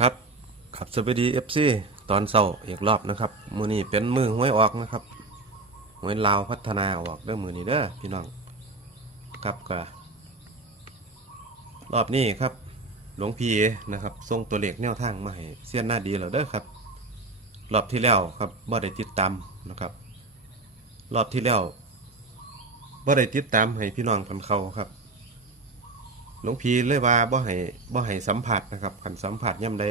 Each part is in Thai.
ครับขับสวัสดีเอฟซีตอนเช้าอีกรอบนะครับ มือนี้เป็นมือห้วยออกนะครับหวยลาวพัฒนาออกเด้อมือนี้เด้อพี่น้องครับก็รอบนี้ครับ หลวงพี่นะครับส่งตัวเลขแนวทางมาให้เสี้ยนหน้าดีแล้วเด้อครับ รอบที่แล้วครับบ่ได้ติดตามนะครับ รอบที่แล้วบ่ได้ติดตามให้พี่น้องพันเขาครับ หลวงพี่เลยว่าบ่ให้บ่ให้สัมผัสนะครับขันสัมผัสย่ำใด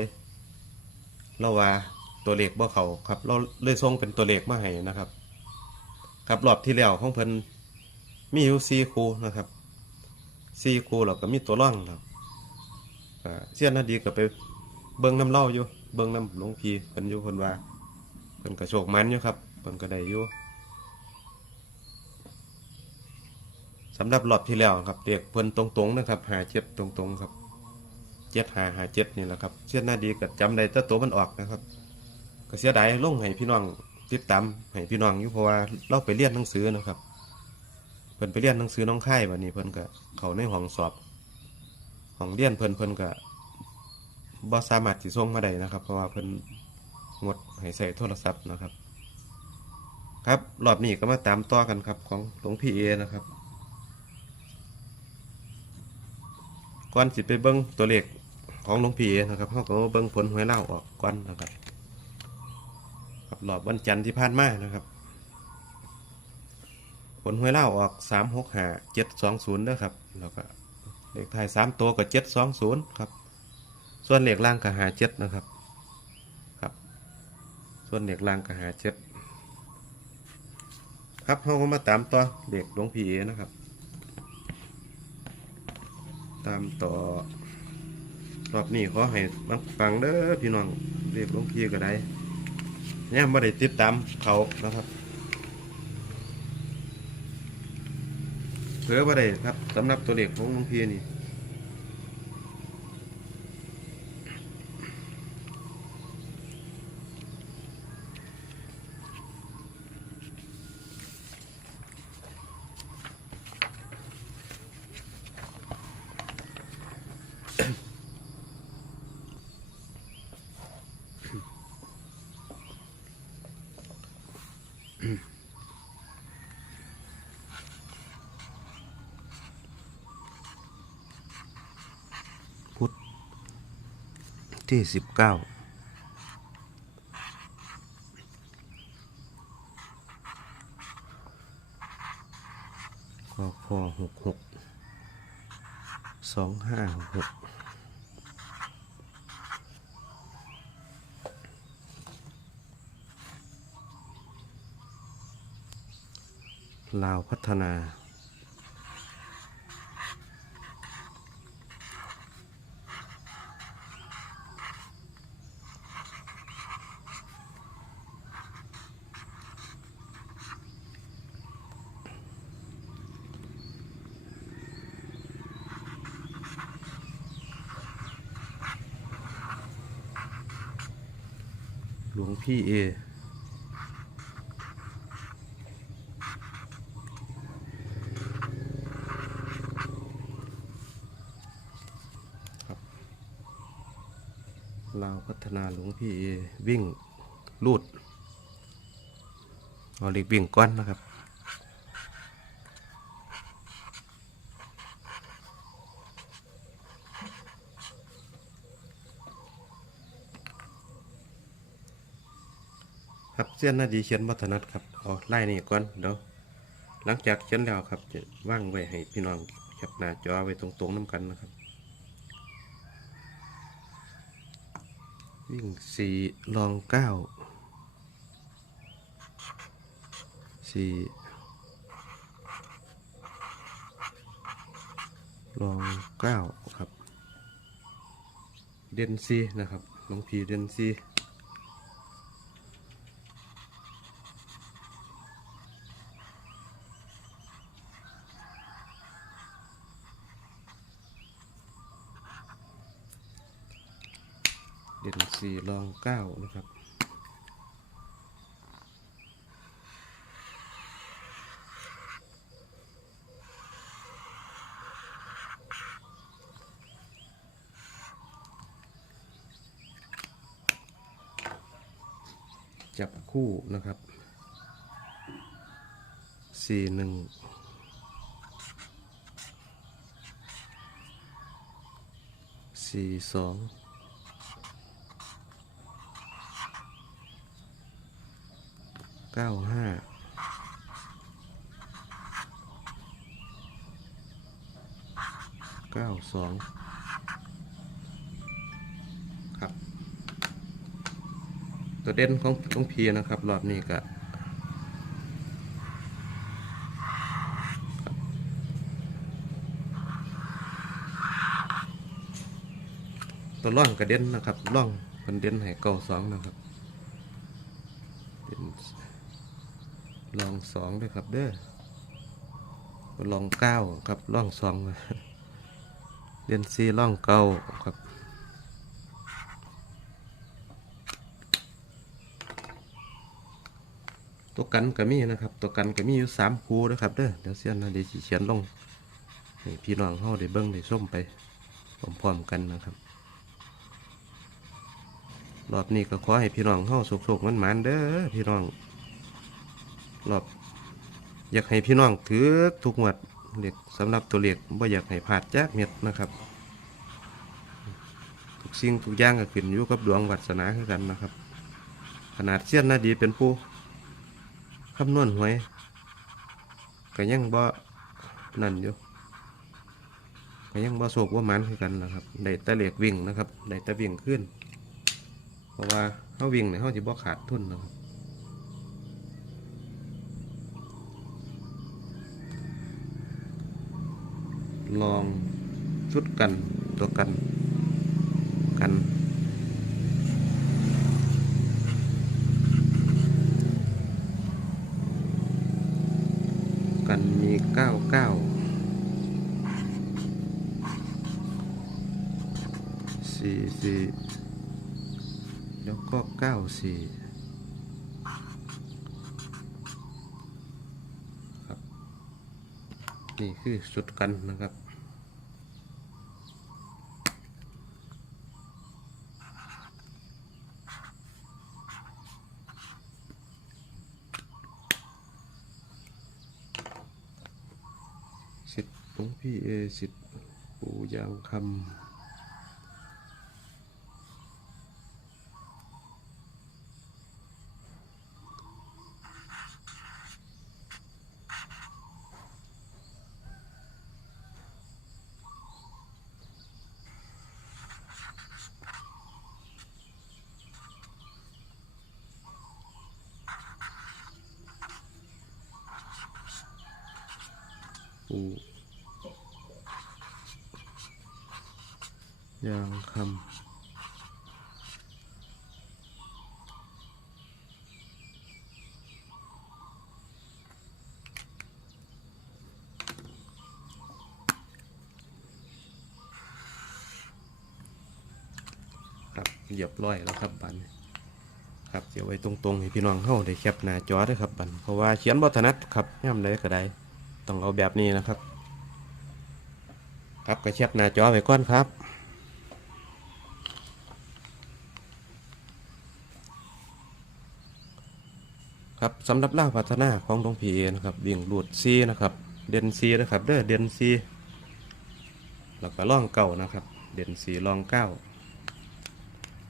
เราว่าตัวเลขบ่เขาครับ เราเลยส่งเป็นตัวเลขมาให้นะครับ ครับรอบที่แล้วของเพิ่นมีอยู่สี่คูนะครับสี่คู่แล้วก็มีตัวร่องครับเสี้ยนนาดีก็ไปเบิ่งน้ำเล่าอยู่ เบิ่งน้ำหลวงพี่เพิ่นอยู่เพิ่นว่าเพิ่นก็โชคมันอยู่ครับเพิ่นก็ได้อยู่ สำหรับรอบที่แล้วครับเรียกเพิ่นตรงๆนะครับหาเจ็ดตรงๆครับเจ็ดหาหาเจ็ดนี่แหละครับเสียหน้าดีก็จำได้แต่ตัวมันออกนะครับ ก็เสียดายลงให้พี่น้องติดตามให้พี่น้องอยู่เพราะว่าเราไปเรียนหนังสือนะครับเพิ่นไปเรียนหนังสือน้องค่ายวันนี้เพิ่นก็เขาในห้องสอบห้องเรียนเพิ่นเพิ่นก็บ่สามารถสิส่งมาได้นะครับ เพราะว่าเพิ่นงดให้ใส่โทรศัพท์นะครับ ครับรอบนี้ก็มาตามต่อกันครับของหลวงพี่เอนะครับ ก่อนสิไปเบิ้งตัวเลขของหลวงพี่นะครับเขาก็เบิ้งผลหวยเล่าออกก่อนนะครับครับรอบวันจันทร์ที่ผ่านมานะครับ ผลหวยเล่าออกสามหกห้าเจ็ดสองศูนย์นะครับแล้วก็เลขไทยสามตัวก็เจ็ดสองศูนย์ครับ ส่วนเลขล่างก็หาเจ็ดนะครับครับ ส่วนเลขล่างก็หาเจ็ดครับเขาก็มาตามตัวเลขหลวงพี่นะครับ ตามต่อ รอบนี้ขอให้มันฟังเด้อพี่น้องเรียกหลงพี่ก็ได้เนี่ยไม่ได้ติดตามเขานะครับเผื่อว่ได้ครับสำหรับตัวเด็กของลงพี่นี่ ที่สิบเก้าก็คอหกหกสองห้าหกลาวพัฒนา วงพี่เอ ครับเราวพัฒนาหลวงพี่เอ วิ่งลูดเอาเล็กวิ่งก้อนนะครับ ครับเส้นหนาดีเขียนวัฒนัดครับเอาไล่นี่ก่อนเดี๋ยวหลังจากเขียนแล้วครับจะว่างไว้ให้พี่น้องแคปหน้าจอไว้ตรงๆน้ำกันนะครับ วิ่งสี่ลองเก้าสี่ลองเก้าครับ เดนซีนะครับหลวงพีเดนซี เด่นสี่รองเก้านะครับจับคู่นะครับสี่หนึ่งสี่สอง ก้าห้าเก้าสองครับ ตัวเด่นของของพีนะครับ รอบนี้ก็ตัวร่องกระเด็นนะครับร่องคนเด่นให้เก้าสองนะครับเด่น ลองสองด้วยครับเด้อลองเก้าครับร่องสองเด่นซีร่องเก้าครับตัวกันก็มีนะครับ ตัวกันก็มีอยู่สามคูนะครับเด้อเดี๋ยวเสียนนะเดี๋ยวสิเขียนลงให้พี่น้องเฮาได้เบิ่งได้ส้มไปพร้อมๆกันนะครับรอบนี้ก็ขอให้พี่น้องเฮาสุกๆมันๆเด้อพี่น้อง รอบอยากให้พี่น้องถือทุกงวดเล็กสำหรับตัวเล็กบ่อยากให้พลาดจากเม็ดนะครับ ทุกสิ่งทุกอย่างก็ขึ้นอยู่กับดวงวัสนาคือกันนะครับ ขนาดเสี้ยนนาดีเป็นผู้คำนวณหวยก็ยังบ่นั่นอยู่ก็ยังบ่โศกว่ามันคือกันนะครับได้แต่เหล็กวิ่งนะครับได้แต่วิ่งขึ้น เพราะว่าเขาวิ่งเนี่ยเขาจะบ่ขาดทุนนะครับ ลองชุดกันตัวกันกันกันมีเก้าเก้าสี่สี่แล้วก็เก้าสี่ครับ นี่คือสุดกันนะครับ สิทธิ์หลวงพี่เอสิทธิ์ ปู่ยางคำปู่ ยางคำครับเหยียบร้อยแล้วครับบันครับเดี๋ยวไว้ตรงๆให้พี่น้องเข้าได้แคปหน้าจอด้วยครับบันเพราะว่าเขียนบทนัดครับย่ำเลยก็ได้ต้องเอาแบบนี้นะครับ ครับก็แคปหน้าจอไว้ก่อนครับ ครับสำหรับล่าพัฒนาของหลวงพีเอนะครับวิ่งรูดซีนะครับ เด่นซีนะครับเด้อเด่นซีแล้วก็ล่องเก่านะครับ เด่นซีล่องเก้า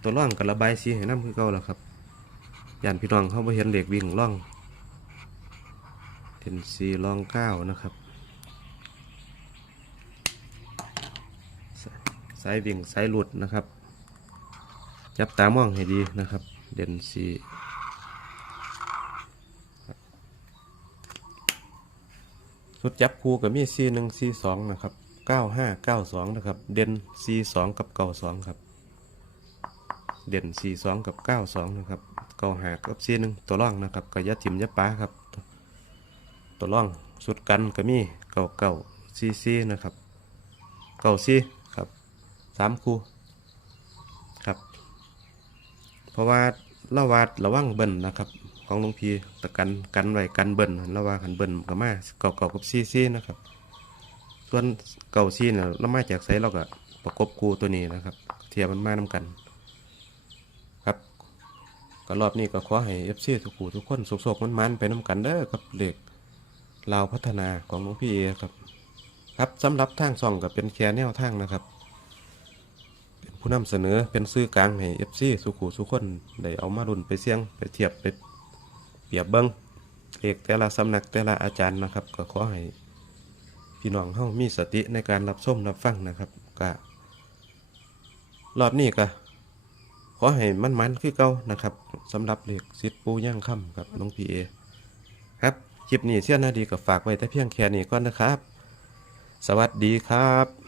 ตัวล่องกับระบายซีให้น้ำคือเก่าแล้วครับย่านพี่น้องเข้าไปเห็นเด็กวิ่งล่อง เด่นซีล่องเก้านะครับสายวิ่งสายหลุดนะครับ จับตามองให้ดีนะครับ เด่นสี สุดจับคู่กับมีซีหนึ่งซีสองนะครับเก้าห้าเก้าสองนะครับ เด่นซีสองกับเก้าสองครับ เด่นซีสองกับเก้าสองนะครับเก้าหากับซีหนึ่งตัวร่องนะครับกับยาถิ่มยาป้าครับ ตัวร่องสุดกันก็มีเก้าเก้าซีซีนะครับเก้าซีครับสามคู่ครับ เพราะว่าละวาดระวังเบิ่นนะครับ ของหลวงพี่ตะกันกันไว้กันเบิ่นละว่าขันเบิ่นก็มาเก่าเก่ากับซีซีนะครับ ส่วนเก่าซีเนี่ยเรามาจากไซเราก็ประกบคูตัวนี้นะครับ เทียบมันมานำกัน ครับก็รอบนี้ก็ขอให้ FC ทุกผู้ทุกคนสุขๆมันๆไปนํกันเด้อครับเลขลาวพัฒนาของหลวงพี่เอครับ ครับสำหรับทางซ่องก็เป็นแค่แนวทางนะครับเป็นผู้นำเสนอเป็นซื้อกลางให้ FC สุขุสุขคนได้เอามารุ่นไปเสี่ยงไปเทียบไป รียบเบิ่งเลขแต่ละสำนักแต่ละอาจารย์นะครับ ก็ขอให้พี่น้องเฮามีสติในการรับชมรับฟังนะครับก็รอบนี้ก็ขอให้มันมันๆคือเก่านะครับสำหรับเลขสิทธิ์ปูย่างค่ำกับน้องพีเอครับคลิปนี้เสี้ยนาดีก็ฝากไว้แต่เพียงแค่นี้ก่อนนะครับ สวัสดีครับ